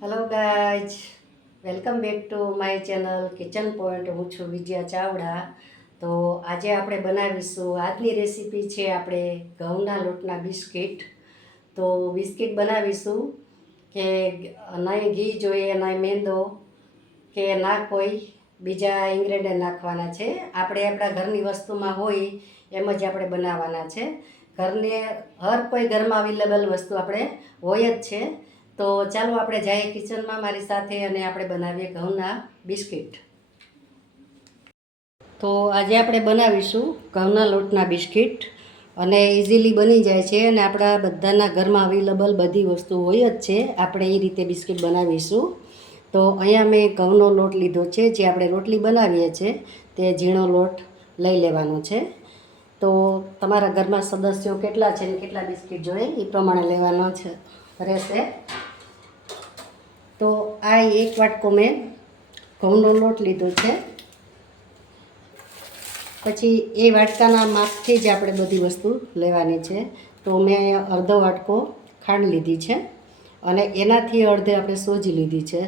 Hello guys, welcome back to my channel kitchen point. હું છું વિજયા ચાવડા. તો આજે આપણે બનાવીશું, આજની રેસીપી છે આપણે ઘઉંના લોટના બિસ્કિટ. તો બિસ્કિટ બનાવીશું કે નહીં ઘી જોઈએ, નહીં મેંદો કે ના કોઈ બીજા ઇન્ગ્રેડિયન્ટ નાખવાના છે. આપણે આપણા ઘરની વસ્તુમાં હોય એમ જ આપણે બનાવવાના છે. ઘરને હર કોઈ ઘરમાં અવેલેબલ વસ્તુ આપણે હોય જ છે. તો ચાલો આપણે જઈએ કિચનમાં મારી સાથે અને આપણે બનાવીએ ઘઉંના બિસ્કિટ. તો આજે આપણે બનાવીશું ઘઉંના લોટના બિસ્કિટ અને ઇઝીલી બની જાય છે અને આપણા બધાના ઘરમાં અવેલેબલ બધી વસ્તુ હોય જ છે. આપણે એ રીતે બિસ્કિટ બનાવીશું. તો અહીંયા મેં ઘઉંનો લોટ લીધો છે. જે આપણે રોટલી બનાવીએ છીએ તે ઝીણો લોટ લઈ લેવાનો છે. તો તમારા ઘરમાં સદસ્યો કેટલા છે ને કેટલા બિસ્કિટ જોઈએ એ પ્રમાણે લેવાનો છે રહેશે. તો આ એક વાટકો મેં ઘઉંનો લોટ લીધો છે. પછી એ વાટકાના માપથી જ આપણે બધી વસ્તુ લેવાની છે. તો મેં અહીંયા અડધો વાટકો ખાંડ લીધી છે અને એનાથી અડધે આપણે સોજી લીધી છે.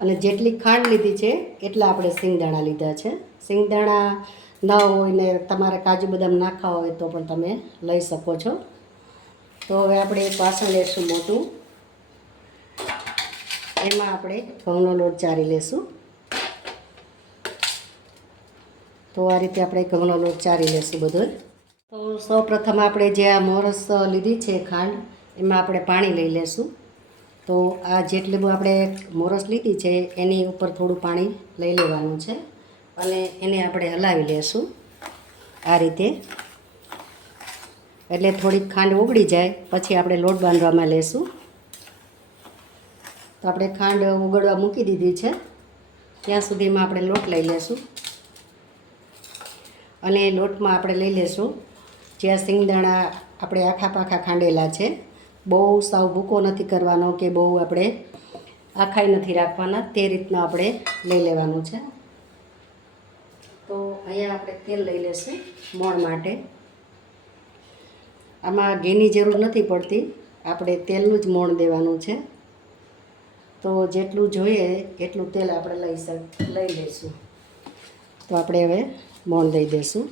અને જેટલી ખાંડ લીધી છે એટલા આપણે સિંગદાણા લીધા છે. સિંગદાણા ન હોય ને તમારે કાજુ બદામ નાખવા હોય તો પણ તમે લઈ શકો છો. તો હવે આપણે એક વાસણ લેશું મોટું, એમાં આપણે ઘઉંનો લોટ ચારી લેશું. તો આ રીતે આપણે ઘઉંનો લોટ ચારી લેશું બધો. તો સૌપ્રથમ આપણે જે આ મોરસ લીધી છે ખાંડ, એમાં આપણે પાણી લઈ લેશું. તો આ જેટલી આપણે મોરસ લીધી છે એની ઉપર થોડું પાણી લઈ લેવાનું છે અને એને આપણે હલાવી લેશું આ રીતે. એટલે થોડીક ખાંડ ઓગળી જાય પછી આપણે લોટ બાંધવામાં લેશું. તો આપણે ખાંડ ઓગળવા મૂકી દીધી છે. ત્યાં સુધીમાં આપણે લોટ લઈ લેશું અને લોટમાં આપણે લઈ લેશું જ્યાં સિંગદાણા આપણે આખા પાખા ખાંડેલા છે. બહુ સાવ ભૂકો નથી કરવાનો કે બહુ આપણે આખાઈ નથી રાખવાના, તે રીતના આપણે લઈ લેવાનું છે. તો અહીંયા આપણે તેલ લઈ લેશું મોણ માટે. આમાં ઘીની જરૂર નથી પડતી, આપણે તેલનું જ મોણ દેવાનું છે. તો જેટલું જોઈએ એટલું તેલ આપણે લઈ લઈશું. તો આપણે હવે મોણ દઈ દઈશું.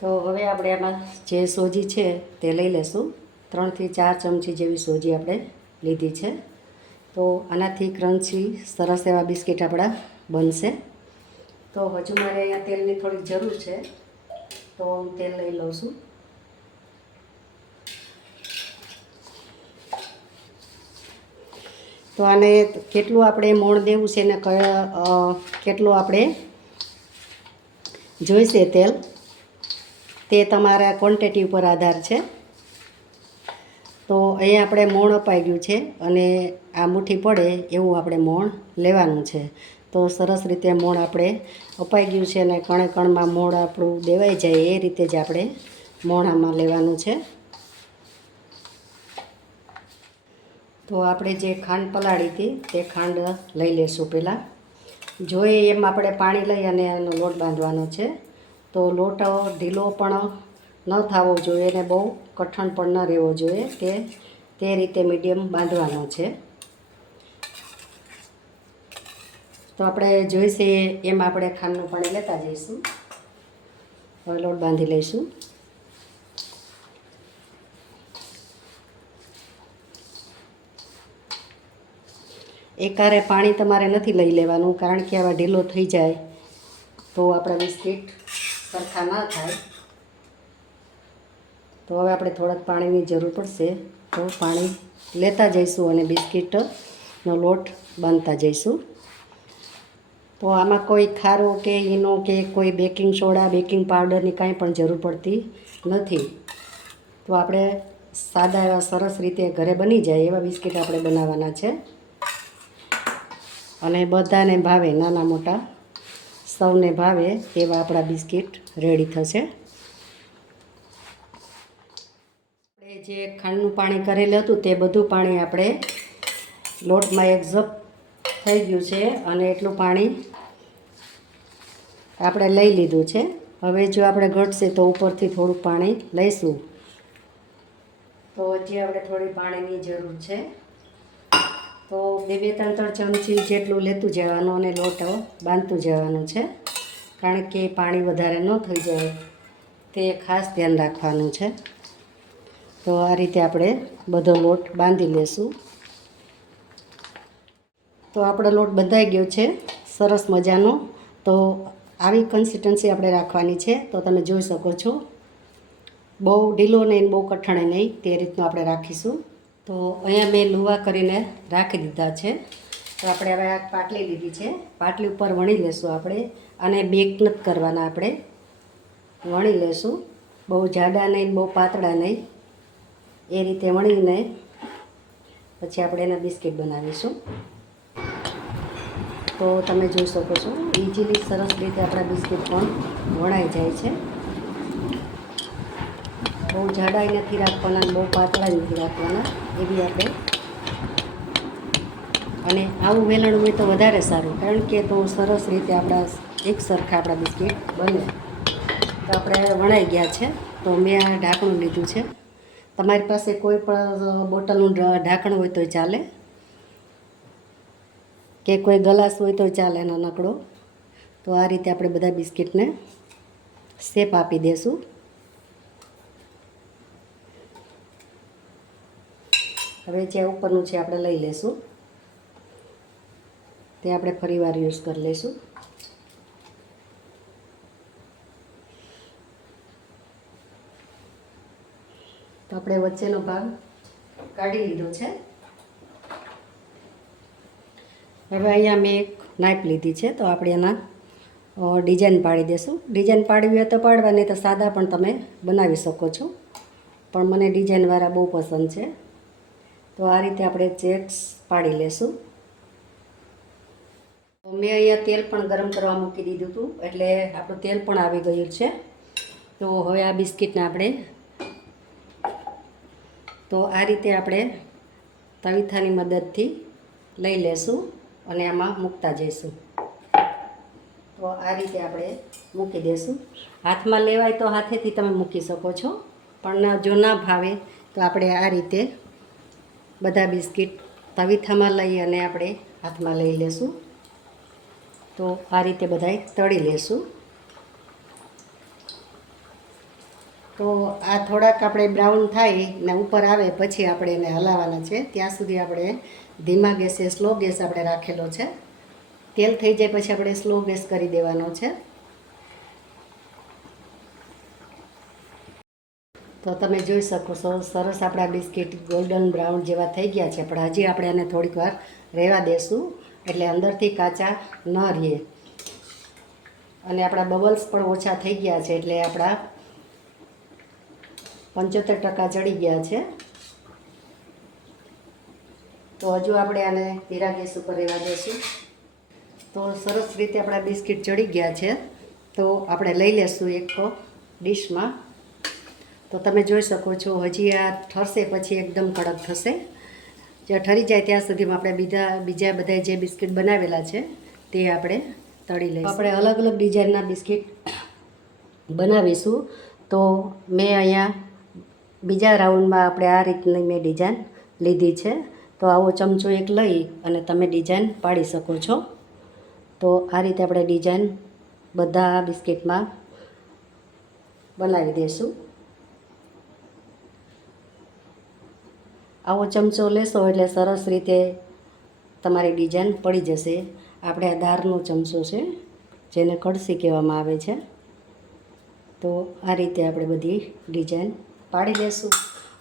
તો હવે આપણે આમાં જે સોજી છે તે લઈ લઈશું. 3 થી 4 ચમચી જેવી સોજી આપણે લીધી છે. તો આનાથી ક્રન્ચી સરસ એવા બિસ્કિટ આપણા બનશે. તો હજુ મારે અહીંયા તેલની થોડીક જરૂર છે, તો હું તેલ લઈ લઉં છું. તો આને કેટલું આપણે મોણ દેવું છે ને કેટલું આપણે જોઈશે તેલ, તે તમારા ક્વોન્ટિટી ઉપર આધાર છે. તો અહીંયા આપણે મોણ અપાઈ ગયું છે અને આ મુઠ્ઠી પડે એવું આપણે મોણ લેવાનું છે. તો સરસ રીતે મોણ આપણે અપાઈ ગયું છે અને કણે કણમાં મોણ આપણું દેવાઈ જાય એ રીતે જ આપણે મોણ આમાં લેવાનું છે. તો આપણે જે ખાંડ પલાળી હતી તે ખાંડ લઈ લેશું પહેલાં. જોઈએ એમ આપણે પાણી લઈ અને એનો લોટ બાંધવાનો છે. તો લોટ ઢીલો પણ ન થવો જોઈએ ને બહુ કઠણ પણ ન રહેવો જોઈએ, તે રીતે મીડિયમ બાંધવાનો છે. તો આપણે જોઈશે એમ આપણે ખાંડનું પાણી લેતા જઈશું. હવે લોટ બાંધી લઈશું. એકારે પાણી તમારે નથી લઈ લેવાનું, કારણ કે આવા ઢીલો થઈ જાય તો આપણા બિસ્કિટ સરખા ના થાય. તો હવે આપણે થોડાક પાણીની જરૂર પડશે, તો પાણી લેતા જઈશું અને બિસ્કિટનો લોટ બાંધતા જઈશું. તો આમાં કોઈ ખારો કે ઈનો કે કોઈ બેકિંગ સોડા, બેકિંગ પાવડરની કાંઈ પણ જરૂર પડતી નથી. તો આપણે સાદા એવા સરસ રીતે ઘરે બની જાય એવા બિસ્કિટ આપણે બનાવવાના છે અને બધાને ભાવે, નાના મોટા સૌને ભાવે એવા આપણા બિસ્કિટ રેડી થશે. આપણે જે ખાંડનું પાણી કરેલું હતું તે બધું પાણી આપણે લોટમાં એબ્ઝોર્બ થઈ ગયું છે અને એટલું પાણી આપણે લઈ લીધું છે. હવે જો આપણે ઘટશે તો ઉપરથી થોડું પાણી લઈશું. તો હજી આપણે થોડી પાણીની જરૂર છે. તો 2-3 ચમચી જેટલું લેતું જવાનું અને લોટ બાંધતું જવાનું છે, કારણ કે પાણી વધારે ન થઈ જાય તે ખાસ ધ્યાન રાખવાનું છે. તો આ રીતે આપણે બધો લોટ બાંધી લેશું. તો આપણો લોટ બંધાઈ ગયો છે સરસ મજાનો. તો આવી કન્સિસ્ટન્સી આપણે રાખવાની છે. તો તમે જોઈ શકો છો, બહુ ઢીલો નહીં, બહુ કઠણ નહીં, તે રીતનું આપણે રાખીશું. તો અહીંયા મેં લુવા કરીને રાખી દીધા છે. તો આપણે હવે આ પાટલી લીધી છે, પાટલી ઉપર વણી લેશું આપણે. અને બેક નથી કરવાના, આપણે વણી લેશું. બહુ જાડા નહીં, બહુ પાતળા નહીં, એ રીતે વણીને પછી આપણે એના બિસ્કિટ બનાવીશું. તો તમે જોઈ શકો છો, ઇઝીલી સરસ રીતે આપણા બિસ્કિટ પણ વણાઈ જાય છે. બહુ જાડાઈ નથી રાખવાના, બહુ પાતળા નથી રાખવાના, એ બી આપણે. અને આવું વેલણ હોય તો વધારે સારું, કારણ કે તો સરસ રીતે આપણા એક સરખા આપણા બિસ્કિટ બને. તો આપણે વણાઈ ગયા છે. તો મેં આ ઢાંકણું લીધું છે. તમારી પાસે કોઈ પણ બોટલનું ઢાંકણ હોય તો ચાલે, કે કોઈ ગ્લાસ હોય તો ચાલે નાનકડો. તો આ રીતે આપણે બધા બિસ્કિટને શેપ આપી દઈશું. હવે જે ઉપરનું છે આપણે લઈ લેશું, તે આપણે ફરીવાર યુઝ કરી લઈશું. તો આપણે વચ્ચેનો ભાગ કાઢી લીધો છે. હવે અહીંયા મેં એક નાઇફ લીધી છે. તો આપણે એના ડિઝાઇન પાડી દઈશું. ડિઝાઇન પાડવી હોય તો પાડવા, નહીં તો સાદા પણ તમે બનાવી શકો છો, પણ મને ડિઝાઇનવાળા બહુ પસંદ છે. તો આ રીતે આપણે ચેક્સ પાડી લેશું. મેં અહીંયા તેલ પણ ગરમ કરવા મૂકી દીધું હતું, એટલે આપણું તેલ પણ આવી ગયું છે. તો હવે આ બિસ્કિટને આપણે આ રીતે આપણે તવીથાની મદદથી લઈ લેશું અને આમાં મૂકતા જઈશું. તો આ રીતે આપણે મૂકી દઈશું. હાથમાં લેવાય તો હાથેથી તમે મૂકી શકો છો, પણ જો ના ભાવે તો આપણે આ રીતે બધા બિસ્કિટ તવીથામાં લઈ અને આપણે હાથમાં લઈ લેશું. તો આ રીતે બધાય તળી લેશું. તો આ થોડાક આપણે બ્રાઉન થાય ને ઉપર આવે પછી આપણે એને હલાવવાના છે. ત્યાં સુધી આપણે ધીમા ગેસે, સ્લો ગેસ આપણે રાખેલો છે. તેલ થઈ જાય પછી આપણે સ્લો ગેસ કરી દેવાનો છે. તો તમે જોઈ શકો છો, સરસ આપણા બિસ્કિટ ગોલ્ડન બ્રાઉન જેવા થઈ ગયા છે. પણ હજી આપણે એને થોડીક વાર રહેવા દેશું, એટલે અંદરથી કાચા ન રહે. અને આપણા બબલ્સ પણ ઓછા થઈ ગયા છે, એટલે આપણા 75% ચડી ગયા છે. તો હજુ આપણે આને ધીરા ગેસ ઉપર રહેવા દઈશું. તો સરસ રીતે આપણા બિસ્કિટ ચડી ગયા છે. તો આપણે લઈ લેશું એક ડીશમાં. તો તમે જોઈ શકો છો, હજી આ ઠરશે પછી એકદમ કડક થશે. જે ઠરી જાય ત્યાં સુધીમાં આપણે બીજા બધા જે બિસ્કિટ બનાવેલા છે તે આપણે તળી લઈશું. આપણે અલગ અલગ ડિઝાઇનના બિસ્કિટ બનાવીશું. તો મેં અહીંયા બીજા રાઉન્ડમાં આપણે આ રીતની મેં ડિઝાઇન લીધી છે. તો આવો ચમચો એક લઈ અને તમે ડિઝાઇન પાડી શકો છો. તો આ રીતે આપણે ડિઝાઇન બધા બિસ્કિટમાં બનાવી દઈશું. આવો ચમચો લેશો એટલે સરસ રીતે તમારી ડિઝાઇન પડી જશે. આપણે આ દાળનો ચમચો છે, જેને કળશી કહેવામાં આવે છે. તો આ રીતે આપણે બધી ડિઝાઇન પાડી લઈશું.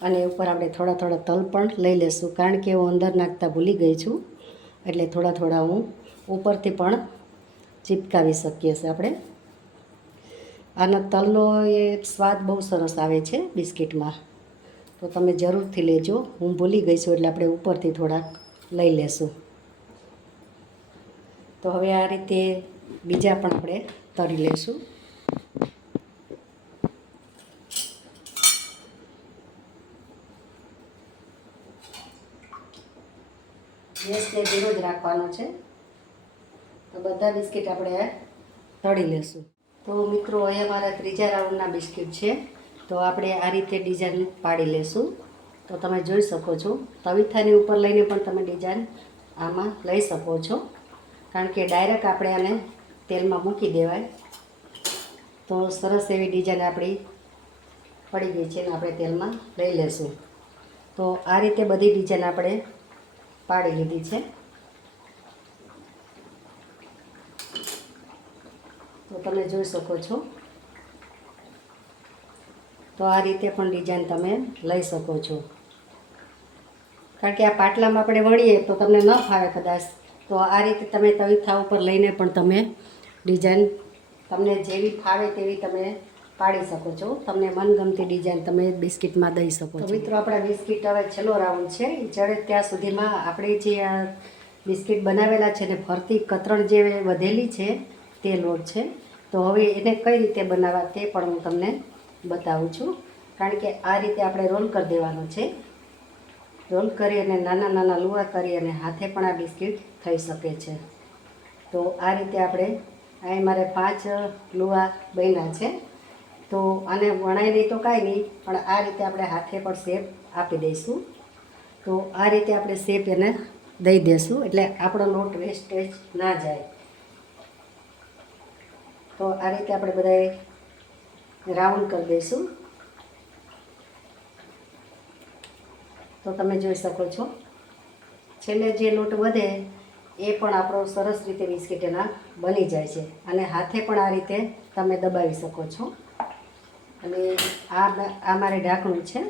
અને ઉપર આપણે થોડા થોડા તલ પણ લઈ લઈશું, કારણ કે હું અંદર નાખતા ભૂલી ગઈ છું, એટલે થોડા થોડા હું ઉપરથી પણ ચીપકાવી શકીએ છીએ આપણે. આના તલનો એ સ્વાદ બહુ સરસ આવે છે બિસ્કિટમાં. તો તમે જરૂરથી લેજો. હું ભૂલી ગઈ છું, એટલે આપણે ઉપરથી થોડાક લઈ લેશું. તો હવે આ રીતે બીજા પણ આપણે તળી લઈશું. ગેસને ધીરો જ રાખવાનો છે. તો બધા બિસ્કિટ આપણે તળી લેશું. તો મિત્રો અહીંયા મારા ત્રીજા રાઉન્ડના બિસ્કિટ છે. તો આપણે આ રીતે ડિઝાઇન પાડી લેશું. તો તમે જોઈ શકો છો, તવીથાની ઉપર લઈને પણ તમે ડિઝાઇન આમાં લઈ શકો છો, કારણ કે ડાયરેક્ટ આપણે આને તેલમાં મૂકી દેવાય. તો સરસ એવી ડિઝાઇન આપણી પડી ગઈ છે ને આપણે તેલમાં લઈ લેશું. તો આ રીતે બધી ડિઝાઇન આપણે પાડી લીધી છે. તો તમે જોઈ શકો છો. તો આ રીતે પણ ડિઝાઇન તમે લઈ શકો છો, કારણ કે આ પાટલામાં આપણે વણીએ તો તમને ન ફાવે કદાચ. તો આ રીતે તમે તવીથા ઉપર લઈને પણ તમે ડિઝાઇન તમને જેવી ફાવે તેવી તમે પાડી શકો છો. તમને મનગમતી ડિઝાઇન તમે બિસ્કિટમાં દઈ શકો છો. મિત્રો આપણા બિસ્કિટ હવે છેલ્લો રાઉન્ડ છે, એ ચડે ત્યાં સુધીમાં આપણે જે આ બિસ્કિટ બનાવેલા છે ને ફરતી કતરણ જે વધેલી છે તે લોટ છે. તો હવે એને કઈ રીતે બનાવવા તે પણ હું તમને બતાવું છું, કારણ કે આ રીતે આપણે રોલ કરી દેવાનો છે. રોલ કરી અને નાના નાના લુવા કરી અને હાથે પણ આ બિસ્કિટ થઈ શકે છે. તો આ રીતે આપણે અહીં મારે 5 લુવા બન્યા છે. તો આને વણાય નહીં તો કાંઈ નહીં, પણ આ રીતે આપણે હાથે પણ શેપ આપી દઈશું. તો આ રીતે આપણે શેપ એને દઈ દઈશું, એટલે આપણો લોટ વેસ્ટેજ ના જાય. તો આ રીતે આપણે બધાએ રાઉન્ડ કરી દઈશું. તો તમે જોઈ શકો છો, છેલ્લે જે લોટ વધે એ પણ આપણો સરસ રીતે બિસ્કિટ એના બની જાય છે. અને હાથે પણ આ રીતે તમે દબાવી શકો છો. અને આ મારે ઢાંકણું છે,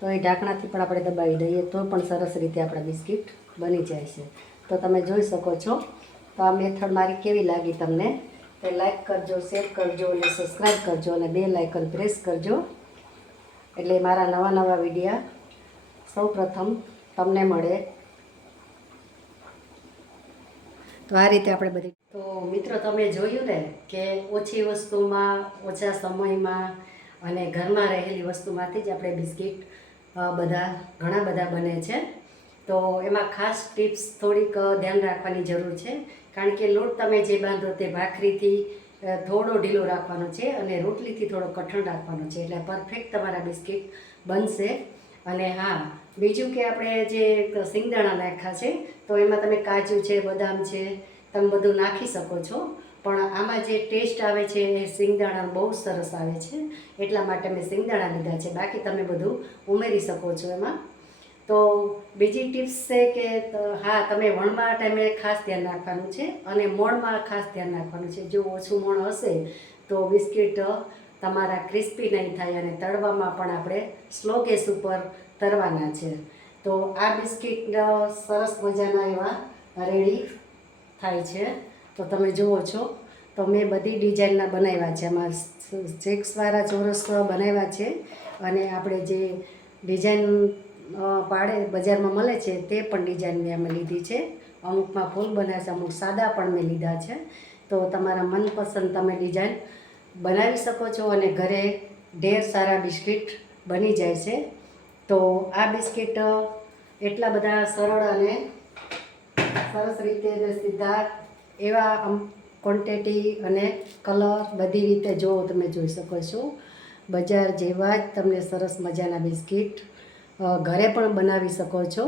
તો એ ઢાંકણાથી પણ આપણે દબાવી દઈએ તો પણ સરસ રીતે આપણા બિસ્કિટ બની જાય છે. તો તમે જોઈ શકો છો. તો આ મેથડ મારી કેવી લાગી તમને તે લાઈક કરજો, શેર કરજો અને સબસ્ક્રાઈબ કરજો અને બેલ આઇકન પ્રેસ કરજો, એટલે મારા નવા નવા વિડીયા સૌ પ્રથમ તમને મળે. તો આ રીતે આપણે બધી. તો મિત્રો તમે જોયું ને કે ઓછી વસ્તુમાં, ઓછા સમયમાં અને ઘરમાં રહેલી વસ્તુમાંથી જ આપણે બિસ્કિટ ઘણા બધા બને છે. તો એમાં ખાસ ટિપ્સ થોડીક ધ્યાન રાખવાની જરૂર છે, કારણ કે લોટ તમે જે બાંધો તે ભાખરીથી થોડો ઢીલો રાખવાનો છે અને રોટલીથી થોડો કઠણ રાખવાનો છે, એટલે પરફેક્ટ તમારા બિસ્કિટ બનશે. અને હા, બીજું કે આપણે જે સિંગદાણા નાખ્યા છે, તો એમાં તમે કાજુ છે, બદામ છે, તમે બધું નાખી શકો છો. પણ આમાં જે ટેસ્ટ આવે છે એ સિંગદાણા બહુ સરસ આવે છે, એટલા માટે મેં સિંગદાણા લીધા છે. બાકી તમે બધું ઉમેરી શકો છો એમાં. તો બીજી ટિપ્સ છે કે હા, તમે વણવા ટાઈમે ખાસ ધ્યાન રાખવાનું છે અને મોણમાં ખાસ ધ્યાન રાખવાનું છે. જો ઓછું મોણ હશે તો બિસ્કિટ તમારા ક્રિસ્પી નહીં થાય અને તળવામાં પણ આપણે સ્લો ગેસ ઉપર તળવાના છે. તો આ બિસ્કિટ સરસ મજાના એવા રેડી થાય છે. તો તમે જુઓ છો, તો મેં બધી ડિઝાઇનના બનાવ્યા છે. એમાં ચેક્સવાળા ચોરસ બનાવ્યા છે અને આપણે જે ડિઝાઇન પાડે બજારમાં મળે છે તે પણ ડિઝાઇન મેં અમે લીધી છે. અમુકમાં ફૂલ બનાવ્યા છે, અમુક સાદા પણ મેં લીધા છે. તો તમારા મનપસંદ તમે ડિઝાઇન બનાવી શકો છો અને ઘરે ઢેર સારા બિસ્કિટ બની જાય છે. તો આ બિસ્કિટ એટલા બધા સરળ અને સરસ રીતે સીધા એવા ક્વોન્ટિટી અને કલર બધી રીતે જો તમે જોઈ શકો છો, બજાર જેવા જ તમને સરસ મજાના બિસ્કિટ ઘરે પણ બનાવી શકો છો.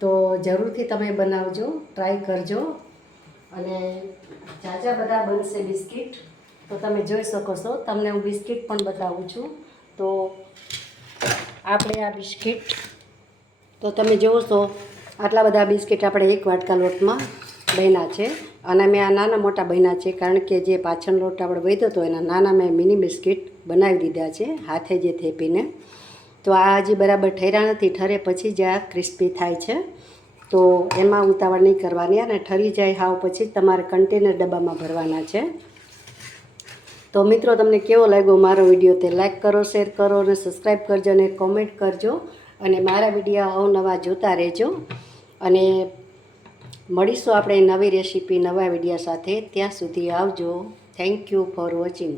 તો જરૂરથી તમે બનાવજો, ટ્રાય કરજો અને ઝાઝા બધા બનશે બિસ્કિટ. તો તમે જોઈ શકો છો, તમને હું બિસ્કિટ પણ બતાવું છું. તો આપણે આ બિસ્કિટ, તો તમે જોવો છો આટલા બધા બિસ્કિટ આપણે એક વાટકા લોટમાં બન્યા છે. અને મેં આ નાના મોટા બન્યા છે, કારણ કે જે પાછળ લોટ આપણે વધ્યો હતો એના નાના મેં મિની બિસ્કિટ બનાવી દીધા છે હાથે જે થેપીને. તો આ હજી બરાબર ઠર્યા નથી, ઠરે પછી જ આ ક્રિસ્પી થાય છે. તો એમાં ઉતાવળ નહીં કરવાની, અને ઠરી જાય હાવ પછી તમારે કન્ટેનર ડબ્બામાં ભરવાના છે. તો મિત્રો તમને કેવો લાગ્યો મારો વિડીયો તે લાઈક કરો, શેર કરો અને સબસ્ક્રાઈબ કરજો અને કોમેન્ટ કરજો. અને મારા વિડીયો અવનવા જોતા રહેજો. અને મળીશું આપણે નવી રેસીપી નવા વિડીયો સાથે. ત્યાં સુધી આવજો. Thank you for watching.